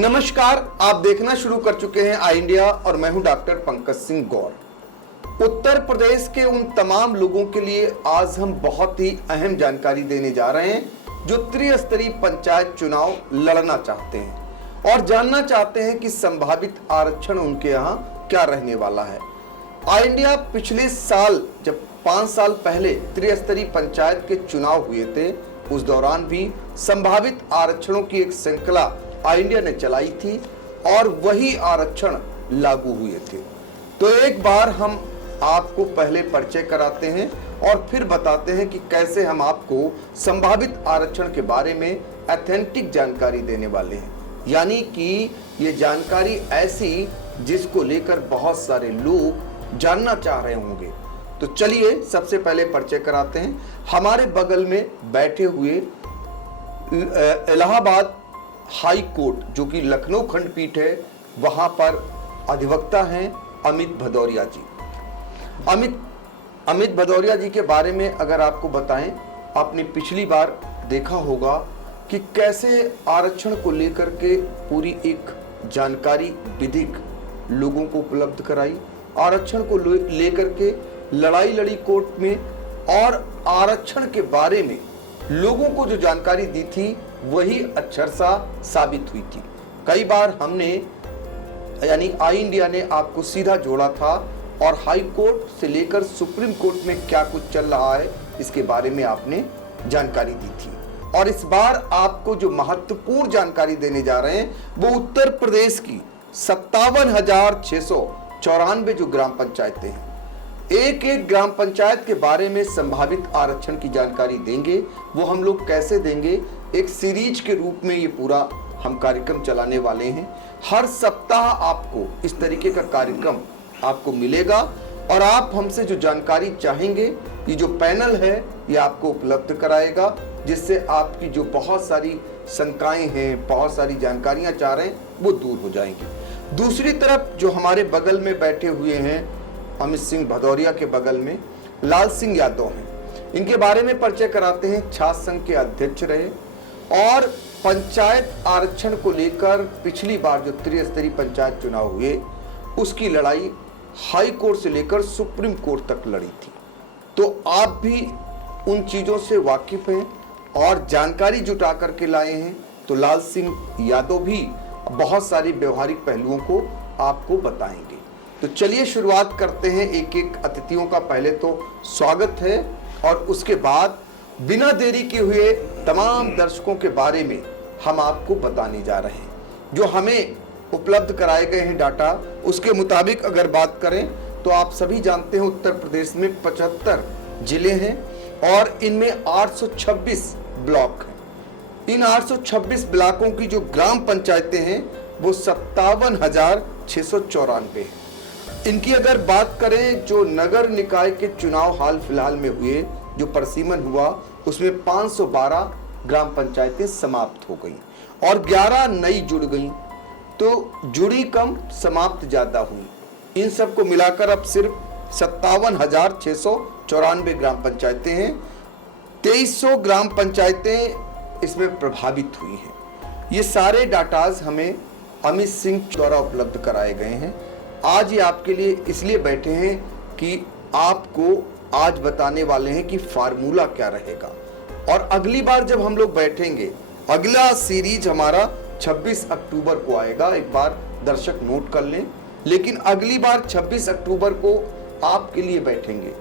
नमस्कार, आप देखना शुरू कर चुके हैं आई इंडिया और मैं हूं डॉक्टर पंकज सिंह गौर। उत्तर प्रदेश के उन तमाम लोगों के लिए आज हम बहुत ही अहम जानकारी देने जा रहे हैं जो त्रिस्तरीय पंचायत चुनाव लड़ना चाहते हैं और जानना चाहते हैं कि संभावित आरक्षण उनके यहाँ क्या रहने वाला है। आई इंडिया पिछले साल जब 5 साल पहले त्रिस्तरीय पंचायत के चुनाव हुए थे, उस दौरान भी संभावित आरक्षणों की एक श्रृंखला आई इंडिया ने चलाई थी और वही आरक्षण लागू हुए थे। तो एक बार हम आपको पहले परिचय कराते हैं और फिर बताते हैं कि कैसे हम आपको संभावित आरक्षण के बारे में ऑथेंटिक जानकारी देने वाले हैं, यानी कि ये जानकारी ऐसी जिसको लेकर बहुत सारे लोग जानना चाह रहे होंगे। तो चलिए सबसे पहले परिचय कराते हैं। हमारे बगल में बैठे हुए इलाहाबाद हाई कोर्ट जो कि लखनऊ खंडपीठ है, वहां पर अधिवक्ता हैं अमित भदौरिया जी। अमित भदौरिया जी के बारे में अगर आपको बताएं, आपने पिछली बार देखा होगा कि कैसे आरक्षण को लेकर के पूरी एक जानकारी विधिक लोगों को उपलब्ध कराई, आरक्षण को लेकर के लड़ाई लड़ी कोर्ट में और आरक्षण के बारे में लोगों को जो जानकारी दी थी वही अक्षरशा साबित हुई थी। कई बार हमने यानी आई इंडिया ने आपको सीधा जोड़ा था और हाई कोर्ट से लेकर सुप्रीम कोर्ट में क्या कुछ चल रहा है इसके बारे में आपने जानकारी दी थी। और इस बार आपको जो महत्वपूर्ण जानकारी देने जा रहे हैं वो उत्तर प्रदेश की 57,694 जो ग्राम पंचायतें हैं, एक एक ग्राम पंचायत के बारे में संभावित आरक्षण की जानकारी देंगे। वो हम लोग कैसे देंगे, एक सीरीज के रूप में ये पूरा हम कार्यक्रम चलाने वाले हैं। हर सप्ताह आपको इस तरीके का कार्यक्रम आपको मिलेगा और आप हमसे जो जानकारी चाहेंगे, ये जो पैनल है ये आपको उपलब्ध कराएगा, जिससे आपकी जो बहुत सारी शंकाएं हैं, बहुत सारी जानकारियां चाह रहे हैं, वो दूर हो जाएंगी। दूसरी तरफ जो हमारे बगल में बैठे हुए हैं, अमित सिंह भदौरिया के बगल में लाल सिंह यादव हैं। इनके बारे में परिचय कराते हैं। छात्र संघ के अध्यक्ष रहे और पंचायत आरक्षण को लेकर पिछली बार जो त्रिस्तरीय पंचायत चुनाव हुए उसकी लड़ाई हाई कोर्ट से लेकर सुप्रीम कोर्ट तक लड़ी थी। तो आप भी उन चीजों से वाकिफ हैं और जानकारी जुटा करके लाए हैं। तो लाल सिंह यादव भी बहुत सारी व्यवहारिक पहलुओं को आपको बताएंगे। तो चलिए शुरुआत करते हैं एक एक अतिथियों का। पहले तो स्वागत है और उसके बाद बिना देरी के हुए तमाम दर्शकों के बारे में हम आपको बताने जा रहे हैं। जो हमें उपलब्ध कराए गए हैं डाटा, उसके मुताबिक अगर बात करें तो आप सभी जानते हैं उत्तर प्रदेश में 75 जिले हैं और इनमें 826 ब्लॉक हैं। इन 826 ब्लॉकों की जो ग्राम पंचायतें हैं वो 57,694 हैं। इनकी अगर बात करें, जो नगर निकाय के चुनाव हाल फिलहाल में हुए, जो परिसीमन हुआ, उसमें 512 ग्राम पंचायतें समाप्त हो गई और 11 नई जुड़ गई। तो जुड़ी कम, समाप्त ज्यादा हुई। इन सबको मिलाकर अब सिर्फ 57,694 ग्राम पंचायतें हैं। 2300 ग्राम पंचायतें इसमें प्रभावित हुई हैं। ये सारे डाटाज हमें अमित सिंह द्वारा उपलब्ध कराए गए हैं। आज ये आपके लिए इसलिए बैठे हैं कि आपको आज बताने वाले हैं कि फार्मूला क्या रहेगा। और अगली बार जब हम लोग बैठेंगे, अगला सीरीज हमारा 26 अक्टूबर को आएगा। एक बार दर्शक नोट कर लें, लेकिन अगली बार 26 अक्टूबर को आपके लिए बैठेंगे।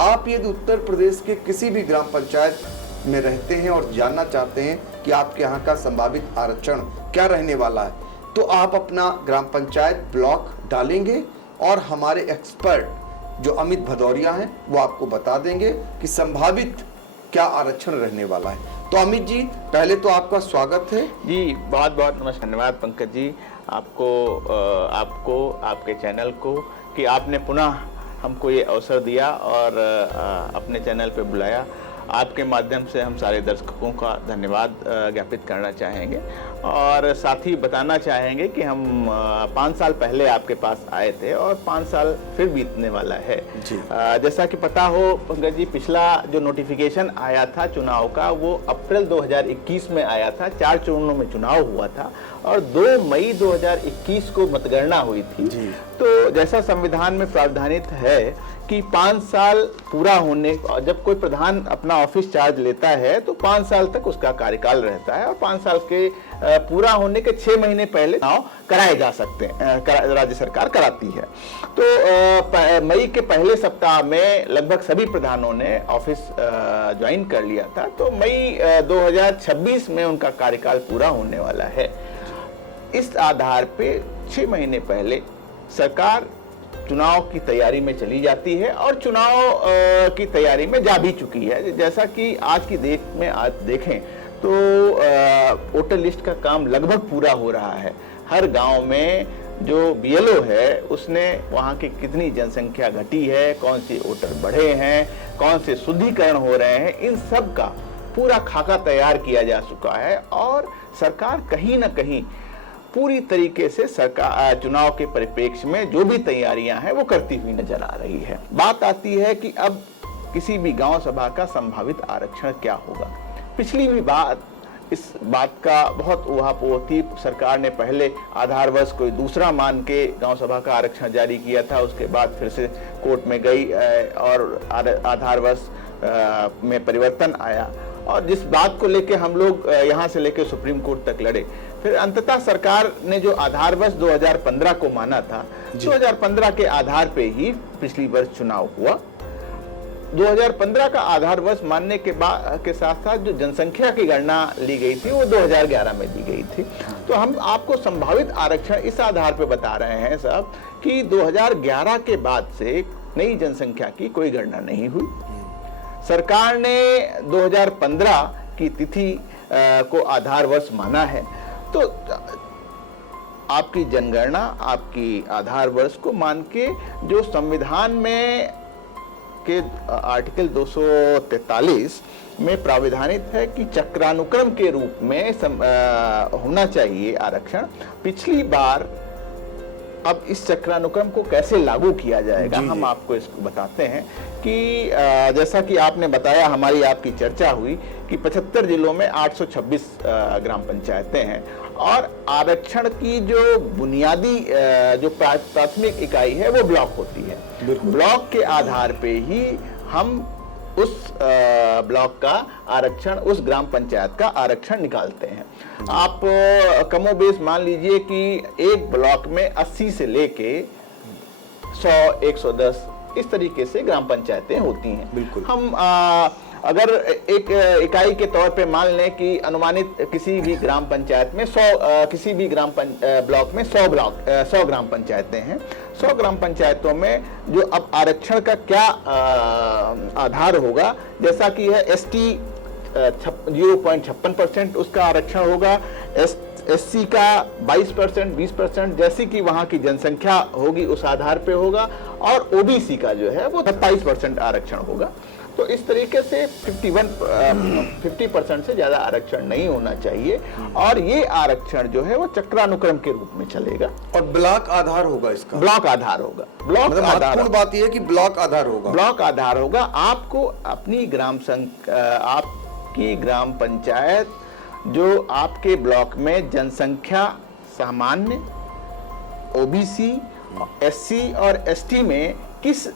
आप यदि उत्तर प्रदेश के किसी भी ग्राम पंचायत में रहते हैं और जानना चाहते हैं कि आपके यहाँ का संभावित आरक्षण क्या रहने वाला है, तो आप अपना ग्राम पंचायत ब्लॉक डालेंगे और हमारे एक्सपर्ट जो अमित भदौरिया हैं वो आपको बता देंगे कि संभावित क्या आरक्षण रहने वाला है। तो अमित जी, पहले तो आपका स्वागत है जी। बहुत बहुत नमस्कार, धन्यवाद पंकज जी, आपको आपके चैनल को कि आपने पुनः हमको ये अवसर दिया और अपने चैनल पे बुलाया। आपके माध्यम से हम सारे दर्शकों का धन्यवाद ज्ञापित करना चाहेंगे और साथ ही बताना चाहेंगे कि हम 5 साल पहले आपके पास आए थे और 5 साल फिर बीतने वाला है। जी। जैसा कि पता हो पंकज जी, पिछला जो नोटिफिकेशन आया था चुनाव का वो अप्रैल 2021 में आया था। 4 चरणों में चुनाव हुआ था और 2 मई 2021 को मतगणना हुई थी। जी। तो जैसा संविधान में प्रावधानित है कि 5 साल पूरा होने, जब कोई प्रधान अपना ऑफिस चार्ज लेता है तो 5 साल तक उसका कार्यकाल रहता है और 5 साल के पूरा होने के 6 महीने पहले चुनाव कराए जा सकते हैं, राज्य सरकार कराती है। तो मई के पहले सप्ताह में लगभग सभी प्रधानों ने ऑफिस ज्वाइन कर लिया था। तो मई 2026 में उनका कार्यकाल पूरा होने वाला है। इस आधार पे 6 महीने पहले सरकार चुनाव की तैयारी में चली जाती है और चुनाव की तैयारी में जा भी चुकी है। जैसा कि आज की डेट में आज देखें तो वोटर लिस्ट का काम लगभग पूरा हो रहा है। हर गांव में जो बीएलओ है उसने वहां की कितनी जनसंख्या घटी है, कौन से वोटर बढ़े हैं, कौन से शुद्धिकरण हो रहे हैं, इन सब का पूरा खाका तैयार किया जा चुका है और सरकार कहीं ना कहीं पूरी तरीके से सरकार चुनाव के परिप्रेक्ष्य में जो भी तैयारियां हैं वो करती हुई नजर आ रही है। बात आती है कि अब किसी भी गांव सभा का संभावित आरक्षण क्या होगा। पिछली भी बात इस बात का बहुत उहापोह थी। सरकार ने पहले आधार वर्ष कोई दूसरा मान के गांव सभा का आरक्षण जारी किया था, उसके बाद फिर से कोर्ट में गई और आधार वर्ष में परिवर्तन आया और जिस बात को लेके हम लोग यहाँ से लेके सुप्रीम कोर्ट तक लड़े, फिर अंततः सरकार ने जो आधार वर्ष 2015 को माना था, 2015 के आधार पे ही पिछली वर्ष चुनाव हुआ। 2015 का आधार वर्ष मानने के बाद के साथ साथ जो जनसंख्या की गणना ली गई थी वो 2011 में दी गई थी। तो हम आपको संभावित आरक्षण इस आधार पे बता रहे हैं साहब कि 2011 के बाद से नई जनसंख्या की कोई गणना नहीं हुई। सरकार ने 2015 की तिथि को आधार वर्ष माना है। तो आपकी जनगणना आपकी आधार वर्ष को मान के जो संविधान में के आर्टिकल 243 में प्राविधानित है कि चक्रानुक्रम के रूप में होना चाहिए आरक्षण। पिछली बार अब इस चक्रानुक्रम को कैसे लागू किया जाएगा हम आपको इसको बताते हैं कि जैसा कि आपने बताया, हमारी आपकी चर्चा हुई कि 75 जिलों में 826 ग्राम पंचायतें हैं और आरक्षण की जो बुनियादी जो प्राथमिक इकाई है वो ब्लॉक होती है। ब्लॉक के आधार पे ही हम उस ब्लॉक का आरक्षण, उस ग्राम पंचायत का आरक्षण निकालते हैं। आप कमोबेश मान लीजिए कि एक ब्लॉक में 80 से लेके 100, 110 इस तरीके से ग्राम पंचायतें होती हैं। बिल्कुल। हम अगर एक इकाई के तौर पे मान लें कि अनुमानित किसी भी ग्राम पंचायत में 100 किसी भी ब्लॉक में 100 ग्राम पंचायतें हैं। 100 ग्राम पंचायतों में जो अब आरक्षण का क्या आधार होगा, जैसा कि है एसटी 0.56% उसका आरक्षण होगा, एससी का 22%, 20% जैसी कि वहां की जनसंख्या होगी उस आधार पे होगा और ओबीसी का जो है वो 27% आरक्षण होगा। तो इस तरीके से 50% से ज्यादा आरक्षण नहीं होना चाहिए और ये आरक्षण जो है वो चक्रानुक्रम के रूप में चलेगा। और ब्लॉक आधार होगा इसका? ब्लॉक आधार होगा। ब्लॉक मतलब आधार बात यह है कि ब्लॉक आधार होगा। ब्लॉक आधार होगा। आपको अपनी आपकी ग्राम पंचायत जो आपके ब्लॉक में जनसंख्या सामान्य, ओबीसी, एससी और एसटी में किस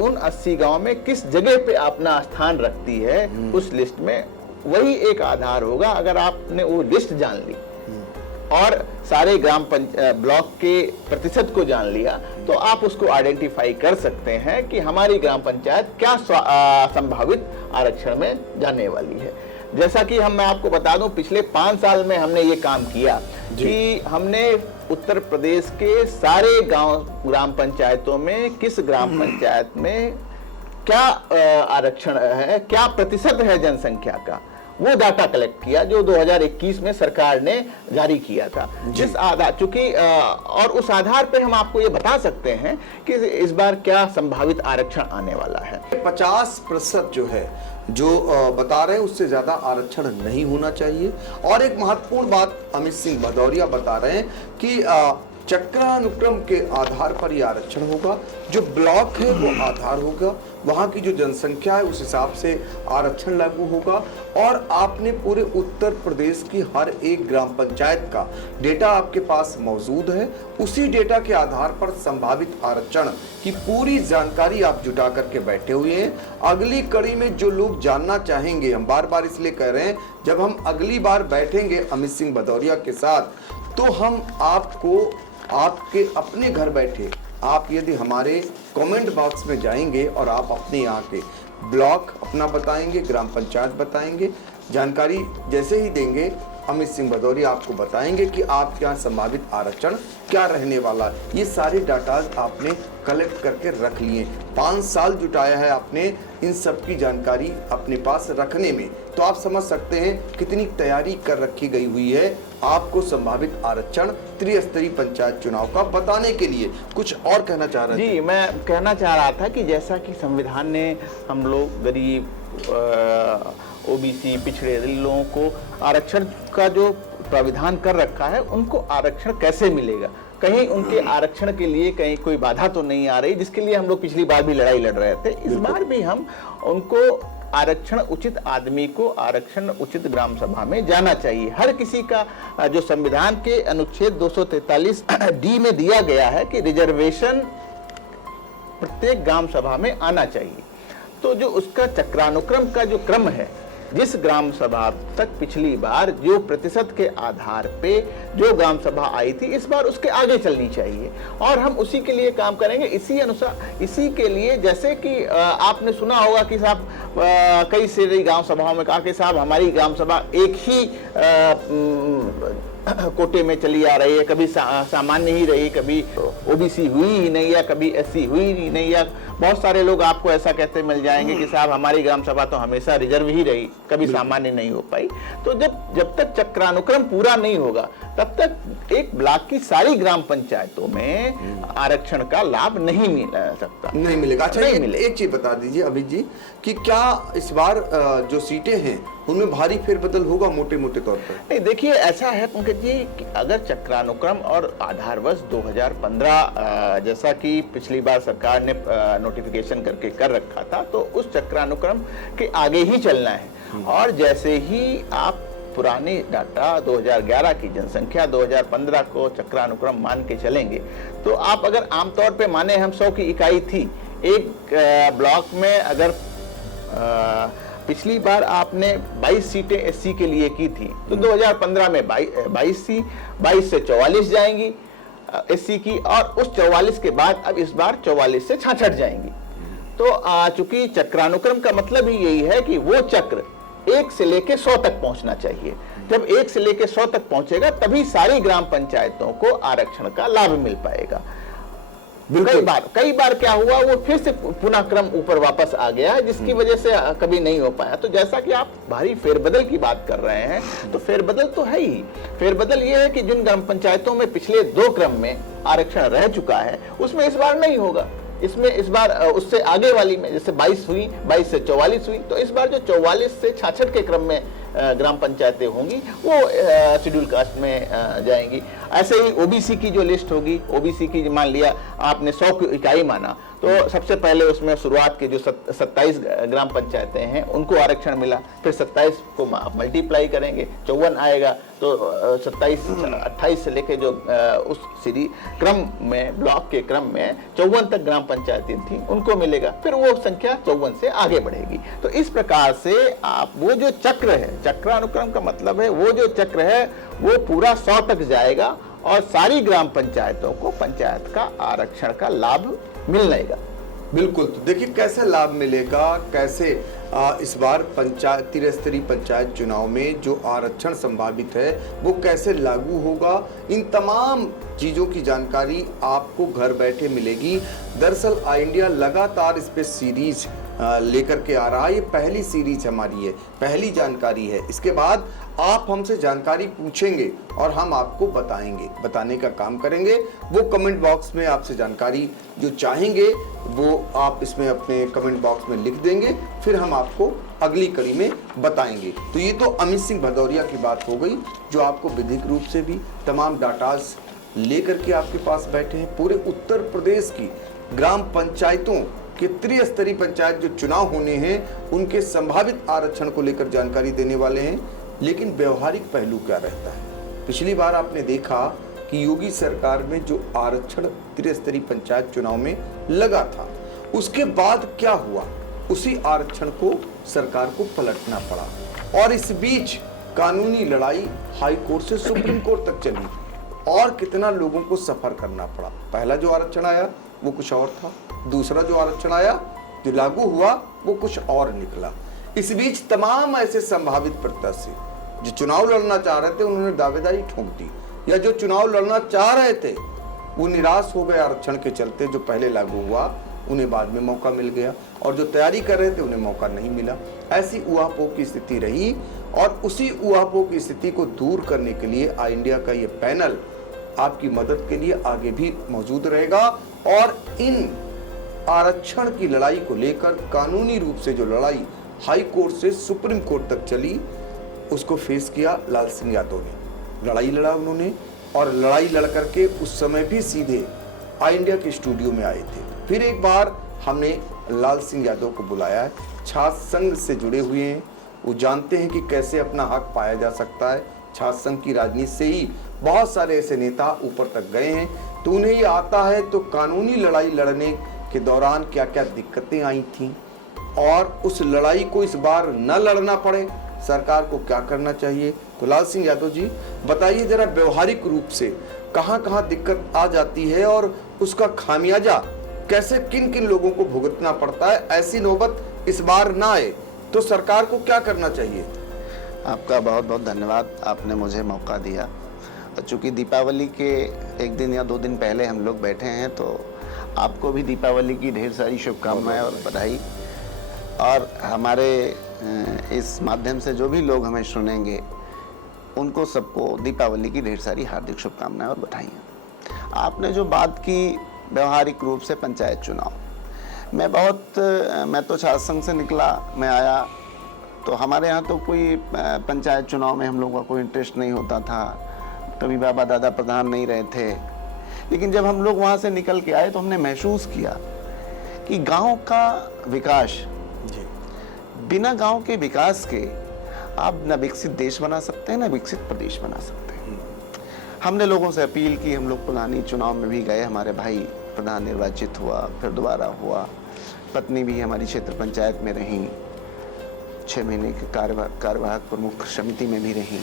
उन 80 गांव में किस जगह पे अपना स्थान रखती है उस लिस्ट में, वही एक आधार होगा। अगर आपने वो लिस्ट जान ली और सारे ब्लॉक के प्रतिशत को जान लिया तो आप उसको आइडेंटिफाई कर सकते हैं कि हमारी ग्राम पंचायत क्या संभावित आरक्षण में जाने वाली है। जैसा कि मैं आपको बता दूं, पिछले 5 साल में हमने ये काम किया कि हमने उत्तर प्रदेश के सारे ग्राम पंचायतों में किस ग्राम पंचायत में क्या आरक्षण है, क्या प्रतिशत है जनसंख्या का, वो डाटा कलेक्ट किया जो 2021 में सरकार ने जारी किया था, जिस आधार चूंकि और उस आधार पे हम आपको ये बता सकते हैं कि इस बार क्या संभावित आरक्षण आने वाला है। 50% जो है जो बता रहे हैं उससे ज्यादा आरक्षण नहीं होना चाहिए। और एक महत्वपूर्ण बात अमित सिंह भदौरिया बता रहे हैं कि चक्रानुक्रम के आधार पर यह आरक्षण होगा, जो ब्लॉक है वो आधार होगा, वहाँ की जो जनसंख्या है उस हिसाब से आरक्षण लागू होगा। और आपने पूरे उत्तर प्रदेश की हर एक ग्राम पंचायत का डेटा आपके पास मौजूद है, उसी डेटा के आधार पर संभावित आरक्षण की पूरी जानकारी आप जुटा करके बैठे हुए हैं। अगली कड़ी में जो लोग जानना चाहेंगे, हम बार बार इसलिए कह रहे हैं, जब हम अगली बार बैठेंगे अमित सिंह भदौरिया के साथ तो हम आपको आपके अपने घर बैठे आप यदि हमारे कमेंट बॉक्स में जाएंगे और आप अपने यहाँ के ब्लॉक अपना बताएंगे, ग्राम पंचायत बताएंगे, जानकारी जैसे ही देंगे अमित सिंह भदौरिया आपको बताएंगे कि आपके यहाँ संभावित आरक्षण क्या रहने वाला है। ये सारे डाटाज आपने कलेक्ट करके रख लिए, 5 साल जुटाया है आपने इन सब की जानकारी अपने पास रखने में, तो आप समझ सकते हैं कितनी तैयारी कर रखी गई हुई है आपको संभावित आरक्षण त्रिस्तरीय पंचायत चुनाव का बताने के लिए। कुछ और कहना चाह रहे थे? जी, मैं कहना चाह रहा था कि जैसा कि संविधान ने हम लोग गरीब, ओबीसी, पिछड़े लोगों को आरक्षण का जो प्राविधान कर रखा है, उनको आरक्षण कैसे मिलेगा, कहीं उनके आरक्षण के लिए कहीं कोई बाधा तो नहीं आ रही, जिसके लिए हम लोग पिछली बार भी लड़ाई लड़ रहे थे। इस बार भी हम उनको आरक्षण उचित आदमी को आरक्षण उचित ग्राम सभा में जाना चाहिए। हर किसी का जो संविधान के अनुच्छेद 243 डी में दिया गया है कि रिजर्वेशन प्रत्येक ग्राम सभा में आना चाहिए। तो जो उसका चक्रानुक्रम का जो क्रम है, जिस ग्राम सभा तक पिछली बार जो प्रतिशत के आधार पे जो ग्राम सभा आई थी, इस बार उसके आगे चलनी चाहिए और हम उसी के लिए काम करेंगे। इसी अनुसार, इसी के लिए जैसे कि आपने सुना होगा कि साहब कई सारी ग्राम सभाओं में कहा कि साहब हमारी ग्राम सभा एक ही कोटे में चली आ रही है, कभी सामान्य ही रही, कभी ओबीसी हुई ही नहीं या कभी एससी हुई ही नहीं, या बहुत सारे लोग आपको ऐसा कहते मिल जाएंगे कि साहब हमारी ग्राम सभा तो हमेशा रिजर्व ही रही, कभी सामान्य नहीं हो पाई। तो जब तक चक्रानुक्रम पूरा नहीं होगा तब तक एक ब्लॉक की सारी ग्राम पंचायतों में आरक्षण का लाभ नहीं मिल सकता, नहीं मिलेगा। अच्छा, नहीं मिलेगा। एक चीज बता दीजिए अभित जी कि क्या इस बार जो सीटें हैं उनमें भारी फेरबदल होगा मोटे मोटे तौर पर? नहीं, देखिए ऐसा है पंकज जी कि अगर चक्रानुक्रम और आधार वर्ष 2015 जैसा कि पिछली बार सरकार ने नोटिफिकेशन करके कर रखा था, तो उस चक्रानुक्रम के आगे ही चलना है। और जैसे ही आप पुराने डाटा 2011 की जनसंख्या 2015 को चक्रानुक्रम मान के चलेंगे, तो आप अगर आमतौर पे माने हम 100 की इकाई थी एक ब्लॉक में, अगर पिछली बार आपने 22 सीटें एससी के लिए की थी, तो 2015 में 22 से 44 जाएंगी एससी की, और उस 44 के बाद अब इस बार 44 से 66 जाएंगी। तो चूंकि चक्रानुक्रम का मतलब ही यही है कि वो चक्र 1 से लेके 100 तक पहुंचना चाहिए। जब 1 से लेके 100 तक पहुंचेगा तभी सारी ग्राम पंचायतों को आरक्षण का लाभ मिल पाएगा। कई बार क्या हुआ, वो फिर से पुनः क्रम ऊपर वापस आ गया, जिसकी वजह से कभी नहीं हो पाया। तो जैसा कि आप भारी फेरबदल की बात कर रहे हैं, तो फेरबदल तो है ही। फेरबदल ये है कि जिन ग्राम पंचायतों में पिछले 2 क्रम में आरक्षण रह चुका है, उसमें इस बार नहीं होगा। इसमें इस बार उससे आगे वाली में जैसे 22 हुई, 22 से 44 हुई, तो इस बार जो 44 से 66 के क्रम में ग्राम पंचायतें होंगी वो शेड्यूल कास्ट में जाएंगी। ऐसे ही ओबीसी की जो लिस्ट होगी, ओबीसी की मान लिया आपने 100 की इकाई माना, तो सबसे पहले उसमें शुरुआत के जो 27 ग्राम पंचायतें हैं उनको आरक्षण मिला, फिर 27 को मल्टीप्लाई करेंगे 54 आएगा, तो 28 से लेके जो उस सीधी क्रम में, ब्लॉक के क्रम में 54 तक ग्राम पंचायतें थी उनको मिलेगा, फिर वो संख्या 54 से आगे बढ़ेगी। तो इस प्रकार से आप वो जो चक्र है, चक्रानुक्रम का मतलब है वो जो चक्र है वो पूरा 100 तक जाएगा और सारी ग्राम पंचायतों को पंचायत का आरक्षण का लाभ मिलेगा। बिल्कुल। तो देखिए कैसे लाभ मिलेगा, कैसे इस बार त्रिस्तरीय पंचायत चुनाव में जो आरक्षण संभावित है वो कैसे लागू होगा, इन तमाम चीज़ों की जानकारी आपको घर बैठे मिलेगी। दरअसल आई इंडिया लगातार इस पे सीरीज लेकर के आ रहा है। ये पहली सीरीज हमारी है, पहली जानकारी है। इसके बाद आप हमसे जानकारी पूछेंगे और हम आपको बताएंगे, बताने का काम करेंगे। वो कमेंट बॉक्स में आपसे जानकारी जो चाहेंगे वो आप इसमें अपने कमेंट बॉक्स में लिख देंगे, फिर हम आपको अगली कड़ी में बताएंगे। तो ये तो अमित सिंह भदौरिया की बात हो गई, जो आपको विधिक रूप से भी तमाम डाटाज लेकर के आपके पास बैठे हैं। पूरे उत्तर प्रदेश की ग्राम पंचायतों के त्रिस्तरीय पंचायत जो चुनाव होने हैं उनके संभावित आरक्षण को लेकर जानकारी देने वाले हैं। लेकिन व्यवहारिक पहलू क्या रहता है? पिछली बार आपने देखा कि योगी सरकार में जो आरक्षण त्रिस्तरीय पंचायत चुनाव में लगा था, उसके बाद क्या हुआ? उसी आरक्षण को सरकार को पलटना पड़ा और इस बीच कानूनी लड़ाई हाई कोर्ट से सुप्रीम कोर्ट तक चली और कितना लोगों को सफर करना पड़ा। पहला जो आरक्षण आया वो कुछ और था, दूसरा जो आरक्षण आया जो लागू हुआ वो कुछ और निकला। इस बीच तमाम ऐसे संभावित प्रत्याशी जो चुनाव लड़ना चाह रहे थे उन्होंने दावेदारी ठोक दी, या जो चुनाव लड़ना चाह रहे थे वो निराश हो गए आरक्षण के चलते। जो पहले लागू हुआ उन्हें बाद में मौका मिल गया और जो तैयारी कर रहे थे उन्हें मौका नहीं मिला। ऐसी ऊहापोह की स्थिति रही और उसी ऊहापोह की स्थिति को दूर करने के लिए आई इंडिया का ये पैनल आपकी मदद के लिए आगे भी मौजूद रहेगा और इन आरक्षण की लड़ाई को लेकर कानूनी रूप से जो लड़ाई हाई कोर्ट से सुप्रीम कोर्ट तक चली उसको फेस किया लाल सिंह यादव ने। लड़ाई लड़ा उन्होंने और लड़ाई लड़ करके उस समय भी सीधे आई इंडिया के स्टूडियो में आए थे। फिर एक बार हमने लाल सिंह यादव को बुलाया है, छात्र संघ से जुड़े हुए हैं, वो जानते हैं कि कैसे अपना हक पाया जा सकता है। छात्र संघ की राजनीति से ही बहुत सारे ऐसे नेता ऊपर तक गए हैं, तो उन्हें ये आता है तो कानूनी लड़ाई लड़ने के दौरान क्या क्या दिक्कतें आई थीं और उस लड़ाई को इस बार न लड़ना पड़े, सरकार को क्या करना चाहिए। तो लाल सिंह यादव जी बताइए जरा व्यवहारिक रूप से कहाँ कहाँ दिक्कत आ जाती है और उसका खामियाजा कैसे किन किन लोगों को भुगतना पड़ता है। ऐसी नौबत इस बार ना आए तो सरकार को क्या करना चाहिए? आपका बहुत बहुत धन्यवाद, आपने मुझे मौका दिया। चूँकि दीपावली के एक दिन या 2 दिन पहले हम लोग बैठे हैं, तो आपको भी दीपावली की ढेर सारी शुभकामनाएं और बधाई। और हमारे इस माध्यम से जो भी लोग हमें सुनेंगे उनको सबको दीपावली की ढेर सारी हार्दिक शुभकामनाएं और बधाइयाँ। आपने जो बात की व्यवहारिक रूप से पंचायत चुनाव, मैं तो छात्र संघ से निकला, मैं आया तो हमारे यहाँ तो कोई पंचायत चुनाव में हम लोगों का कोई इंटरेस्ट नहीं होता था, कभी बाबा दादा प्रधान नहीं रहे थे। लेकिन जब हम लोग वहाँ से निकल के आए तो हमने महसूस किया कि गांव का विकास, बिना गांव के विकास के आप न विकसित देश बना सकते हैं, न विकसित प्रदेश बना सकते हैं। हमने लोगों से अपील की, हम लोग पुरानी चुनाव में भी गए, हमारे भाई प्रधान निर्वाचित हुआ, फिर दोबारा हुआ, पत्नी भी हमारी क्षेत्र पंचायत में रहीं, 6 महीने के कार्यवाहक प्रमुख समिति में भी रहीं।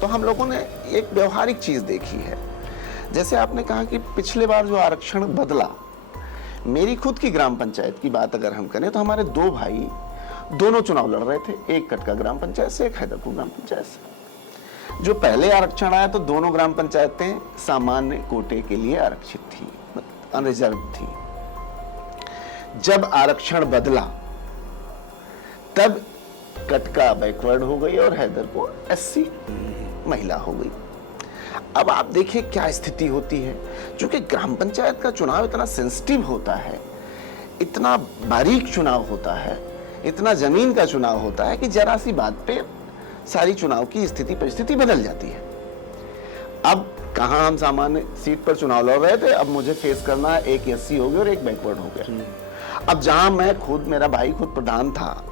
तो हम लोगों ने एक व्यवहारिक चीज़ देखी है। जैसे आपने कहा कि पिछले बार जो आरक्षण बदला, मेरी खुद की ग्राम पंचायत की बात अगर हम करें तो हमारे 2 भाई दोनों चुनाव लड़ रहे थे, एक कटका ग्राम पंचायत से, एक हैदरपुर ग्राम पंचायत से। जो पहले आरक्षण आया तो दोनों ग्राम पंचायतें सामान्य कोटे के लिए आरक्षित थी, अनरिजर्व थी। जब आरक्षण बदला तब कटका बैकवर्ड हो गई और हैदरपुर SC महिला हो गई। अब आप देखिए क्या स्थिति होती है। क्योंकि ग्राम पंचायत का चुनाव इतना सेंसिटिव होता है, इतना बारीक चुनाव होता है, इतना जमीन का चुनाव होता है कि जरा सी बात पे सारी चुनाव की स्थिति परिस्थिति बदल जाती है। अब कहाँ हम सामान्य सीट पर चुनाव लड़ रहे थे, अब मुझे फेस करना है, एक SC हो गया और एक बैकवर्ड हो गया। अब जहां मैं खुद, मेरा भाई खुद प्रधान था,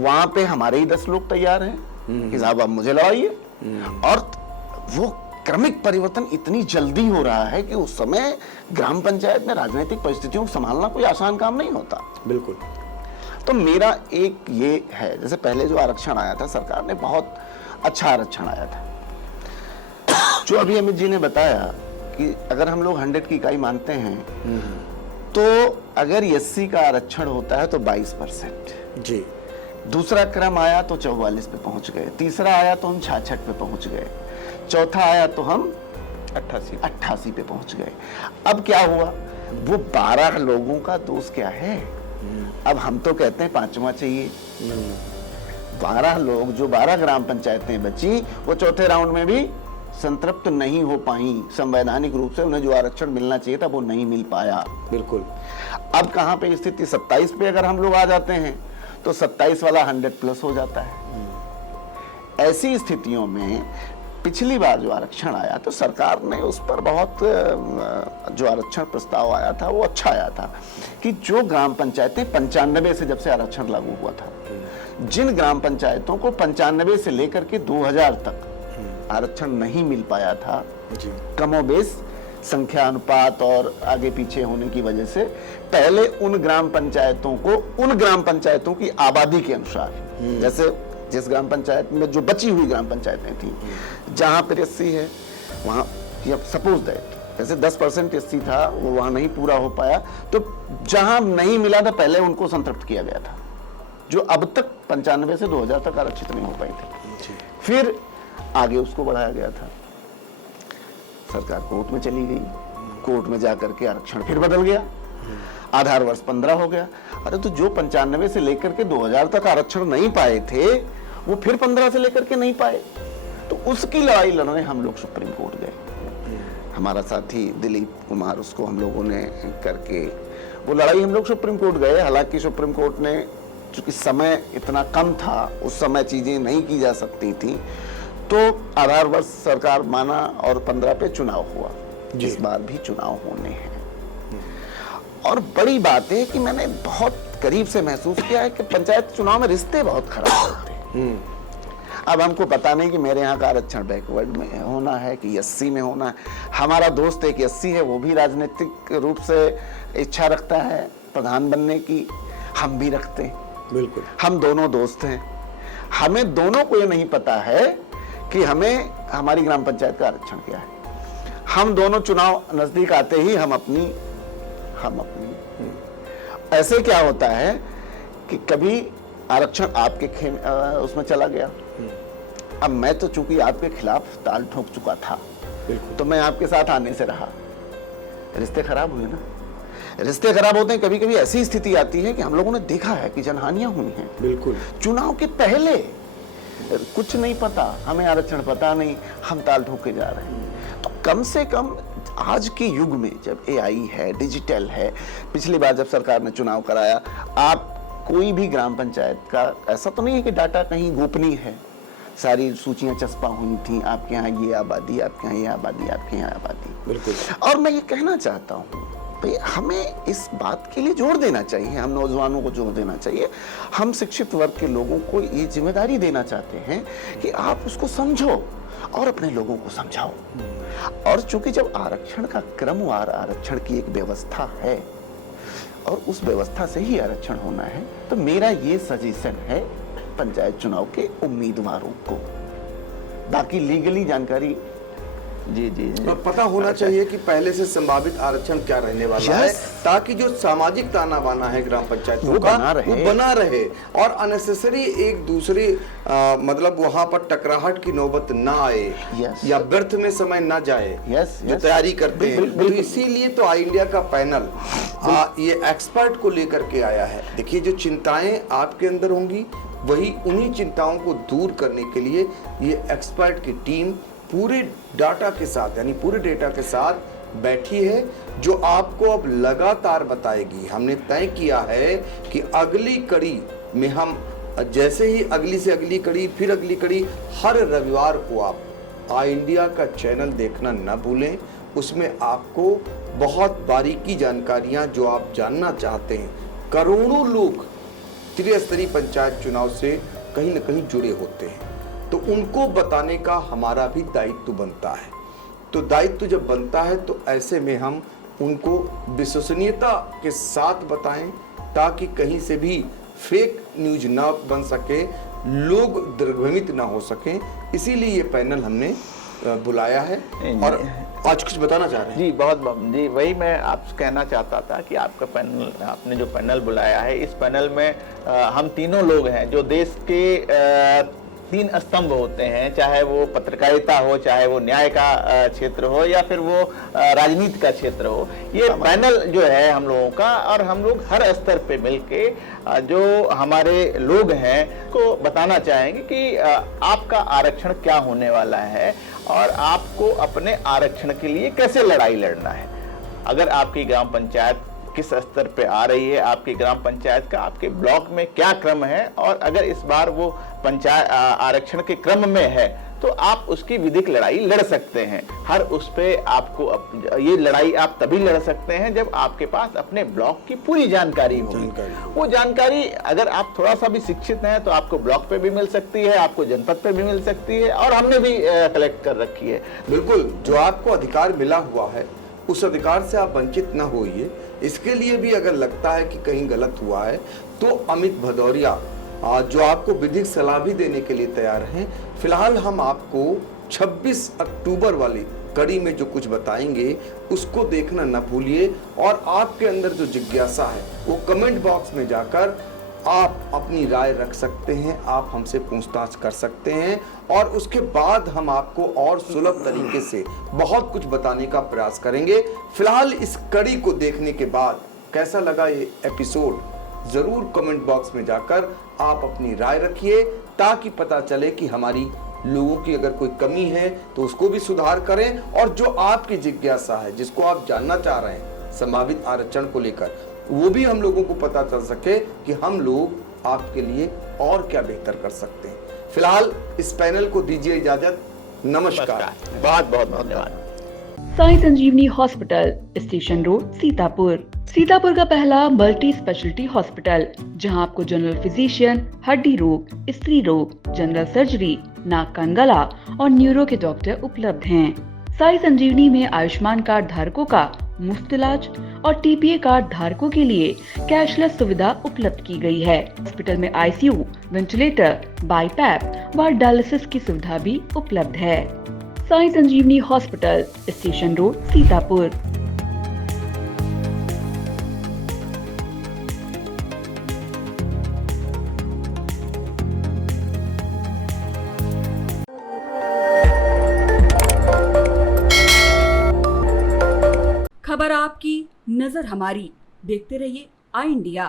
वहां पे हमारे ही 10 लोग तैयार हैं कि साहब अब मुझे लड़ाइए। और वो क्रमिक परिवर्तन इतनी जल्दी हो रहा है कि उस समय ग्राम पंचायत में राजनीतिक परिस्थितियों को संभालना कोई आसान काम नहीं होता। बिल्कुल। तो मेरा एक ये है, जैसे पहले जो आरक्षण आया था, सरकार ने बहुत अच्छा आरक्षण आया था। जो अभी अमित जी ने बताया कि अगर हम लोग 100 की इकाई मानते हैं तो अगर SC का आरक्षण होता है तो 22% जी, दूसरा क्रम आया तो 44 पे पहुंच गए, तीसरा आया तो हम 66 पे पहुंच गए, चौथा आया तो हम 88 पे पहुंच गए। अब क्या हुआ, वो 12 लोगों का दोष क्या है, अब हम तो कहते हैं 5वां चाहिए। 12 लोग, जो 12 ग्राम पंचायतें बची, वो चौथे राउंड में भी संतृप्त नहीं हो पाई। संवैधानिक रूप से उन्हें जो आरक्षण मिलना चाहिए था वो नहीं मिल पाया। बिल्कुल। अब कहां पे स्थिति, 27 पे अगर हम लोग आ जाते हैं तो 27 वाला 100+ हो जाता है। ऐसी स्थितियों में पिछली बार जो आरक्षण आया तो सरकार ने उस पर बहुत, जो आरक्षण प्रस्ताव आया था वो अच्छा आया था कि जो ग्राम पंचायतें 95 से, जब से आरक्षण लागू हुआ था, जिन ग्राम पंचायतों को 95 से लेकर के 2000 तक आरक्षण नहीं मिल पाया था, कमोबेश संख्या अनुपात और आगे पीछे होने की वजह से, पहले उन ग्राम पंचायतों को उन ग्राम पंचायतों की आबादी के अनुसार, जैसे जिस ग्राम पंचायत में जो बची हुई ग्राम पंचायतें थी, जहां पर 80 है वहां, सपोज दैट जैसे 10% 80 था, वो वहां नहीं पूरा हो पाया, तो जहां नहीं मिला था पहले उनको संतृप्त किया गया था, जो अब तक 95 से 2000 तक आरक्षित नहीं हो पाई थी। फिर आगे उसको बढ़ाया गया था, सरकार कोर्ट में चली गई, कोर्ट में जाकर के आरक्षण फिर बदल गया, आधार वर्ष 15 हो गया। अरे तो जो 95 से लेकर के 2000 तक आरक्षण नहीं पाए थे, वो फिर 15 से लेकर के नहीं पाए, तो उसकी लड़ाई लड़ने हम लोग सुप्रीम कोर्ट गए। हमारा साथी दिलीप कुमार, उसको हम लोगों ने करके वो लड़ाई हम लोग सुप्रीम कोर्ट गए। हालांकि सुप्रीम कोर्ट ने, चूंकि समय इतना कम था, उस समय चीजें नहीं की जा सकती थी, तो आधार वर्ष सरकार माना और 15 पे चुनाव हुआ। इस बार भी चुनाव होने हैं। और बड़ी बात है कि मैंने बहुत करीब से महसूस किया है कि पंचायत चुनाव में रिश्ते बहुत खराब होते हैं। अब हमको पता नहीं कि मेरे यहाँ का आरक्षण बैकवर्ड में होना है कि 80 में होना है। हमारा दोस्त एक 80 है, वो भी राजनीतिक रूप से इच्छा रखता है प्रधान बनने की, हम भी रखते हैं। बिल्कुल, हम दोनों दोस्त हैं। हमें दोनों को ये नहीं पता है कि हमें हमारी ग्राम पंचायत का आरक्षण क्या है। हम दोनों चुनाव नजदीक आते ही हम अपनी ऐसे क्या होता है कि कभी आरक्षण आपके उसमें चला गया, अब मैं तो चूंकि आपके खिलाफ ताल ठोक चुका था, तो मैं आपके साथ आने से रहा, रिश्ते खराब हुए ना। रिश्ते खराब होते हैं, कभी कभी ऐसी स्थिति आती है कि हम लोगों ने देखा है कि जनहानियां हुई हैं। बिल्कुल, चुनाव के पहले कुछ नहीं पता, हमें आरक्षण पता नहीं, हम ताल ठोक के जा रहे हैं। तो कम से कम आज के युग में जब AI है, डिजिटल है, पिछली बार जब सरकार ने चुनाव कराया, आप कोई भी ग्राम पंचायत का ऐसा तो नहीं है कि डाटा कहीं गोपनीय है, सारी सूचियां चस्पा हुई थी, आपके यहाँ ये आबादी, आपके यहाँ ये आबादी, आपके यहाँ आबादी। बिल्कुल। और मैं ये कहना चाहता हूँ भाई, हमें इस बात के लिए जोर देना चाहिए, हम नौजवानों को जोर देना चाहिए, हम शिक्षित वर्ग के लोगों को ये जिम्मेदारी देना चाहते हैं कि आप उसको समझो और अपने लोगों को समझाओ। और चूंकि जब आरक्षण का क्रमवार आरक्षण की एक व्यवस्था है और उस व्यवस्था से ही आरक्षण होना है, तो मेरा ये सजेशन है पंचायत चुनाव के उम्मीदवारों को। बाकी लीगली जानकारी जी पता होना चाहिए कि पहले से संभावित आरक्षण क्या रहने वाला है, ताकि जो सामाजिक ताना बाना है ग्राम पंचायत वो बना रहे और अननेसेसरी एक दूसरे मतलब वहां पर टकराहट की नौबत ना आए, या व्यर्थ में समय ना जाए जो तैयारी करते हैं। तो इसीलिए तो ऑल इंडिया का पैनल ये एक्सपर्ट को लेकर के आया है। देखिए, जो चिंताएं आपके अंदर होंगी, वही उन्हीं चिंताओं को दूर करने के लिए ये एक्सपर्ट की टीम पूरे डाटा के साथ, यानी पूरे डेटा के साथ बैठी है, जो आपको अब लगातार बताएगी। हमने तय किया है कि अगली कड़ी में हम जैसे ही अगली से अगली कड़ी, फिर अगली कड़ी, हर रविवार को आप ऑल इंडिया का चैनल देखना न भूलें। उसमें आपको बहुत बारीकी जानकारियां जो आप जानना चाहते हैं, करोड़ों लोग त्रिस्तरीय पंचायत चुनाव से कहीं न कहीं जुड़े होते हैं, तो उनको बताने का हमारा भी दायित्व बनता है। तो दायित्व जब बनता है तो ऐसे में हम उनको विश्वसनीयता के साथ बताएं, ताकि कहीं से भी फेक न्यूज ना बन सके, लोग दिग्भ्रमित ना हो सकें। इसीलिए ये पैनल हमने बुलाया है। और आज कुछ बताना चाह रहे हैं? जी बहुत जी, वही मैं आपसे कहना चाहता था कि आपका पैनल, आपने जो पैनल बुलाया है, इस पैनल में हम तीनों लोग हैं जो देश के तीन स्तंभ होते हैं, चाहे वो पत्रकारिता हो, चाहे वो न्याय का क्षेत्र हो, या फिर वो राजनीति का क्षेत्र हो। ये पैनल जो है हम लोगों का, और हम लोग हर स्तर पे मिलके जो हमारे लोग हैं को बताना चाहेंगे कि आपका आरक्षण क्या होने वाला है और आपको अपने आरक्षण के लिए कैसे लड़ाई लड़ना है। अगर आपकी ग्राम पंचायत किस स्तर पे आ रही है, आपकी ग्राम पंचायत का आपके ब्लॉक में क्या क्रम है, और अगर इस बार वो पंचायत आरक्षण के क्रम में है तो आप उसकी विधिक लड़ाई लड़ सकते हैं। हर उस पे आपको ये लड़ाई आप तभी लड़ सकते हैं जब आपके पास अपने ब्लॉक की पूरी जानकारी होगी। वो जानकारी अगर आप थोड़ा सा भी शिक्षित हैं तो आपको ब्लॉक पे भी मिल सकती है, आपको जनपद पे भी मिल सकती है, और हमने भी कलेक्ट कर रखी है। बिल्कुल, जो आपको अधिकार मिला हुआ है उस अधिकार से आप वंचित न होइए। इसके लिए भी अगर लगता है कि कहीं गलत हुआ है तो अमित भदौरिया जो आपको विधिक सलाह भी देने के लिए तैयार हैं। फिलहाल हम आपको 26 अक्टूबर वाली कड़ी में जो कुछ बताएंगे उसको देखना न भूलिए, और आपके अंदर जो जिज्ञासा है वो कमेंट बॉक्स में जाकर आप अपनी राय रख सकते हैं, आप हमसे पूछताछ कर सकते हैं, और उसके बाद हम आपको और सुलभ तरीके से बहुत कुछ बताने का प्रयास करेंगे। फिलहाल इस कड़ी को देखने के बाद कैसा लगा ये एपिसोड, जरूर कमेंट बॉक्स में जाकर आप अपनी राय रखिए, ताकि पता चले कि हमारी लोगों की अगर कोई कमी है तो उसको भी सुधार करें, और जो आपकी जिज्ञासा है, जिसको आप जानना चाह रहे हैं संभावित आरक्षण को लेकर, वो भी हम लोगों को पता चल सके कि हम लोग आपके लिए और क्या बेहतर कर सकते हैं। फिलहाल इस पैनल को दीजिए इजाजत। नमस्कार। बहुत बहुत धन्यवाद। Sai Sanjivani hospital, station road, Sitapur. Sitapur का पहला मल्टी स्पेशलिटी हॉस्पिटल, जहां आपको जनरल फिजिशियन, हड्डी रोग, स्त्री रोग, जनरल सर्जरी, नाक कान गला और न्यूरो के डॉक्टर उपलब्ध हैं। साई संजीवनी में आयुष्मान कार्ड धारकों का मुफ्त इलाज और टीपीए कार्ड धारकों के लिए कैशलेस सुविधा उपलब्ध की गई है। हॉस्पिटल में आईसीयू, वेंटिलेटर, बाईपैप व डायलिसिस की सुविधा भी उपलब्ध है। Sai Sanjivani hospital, station road, Sitapur. खबर आपकी, नजर हमारी। देखते रहिए आई इंडिया।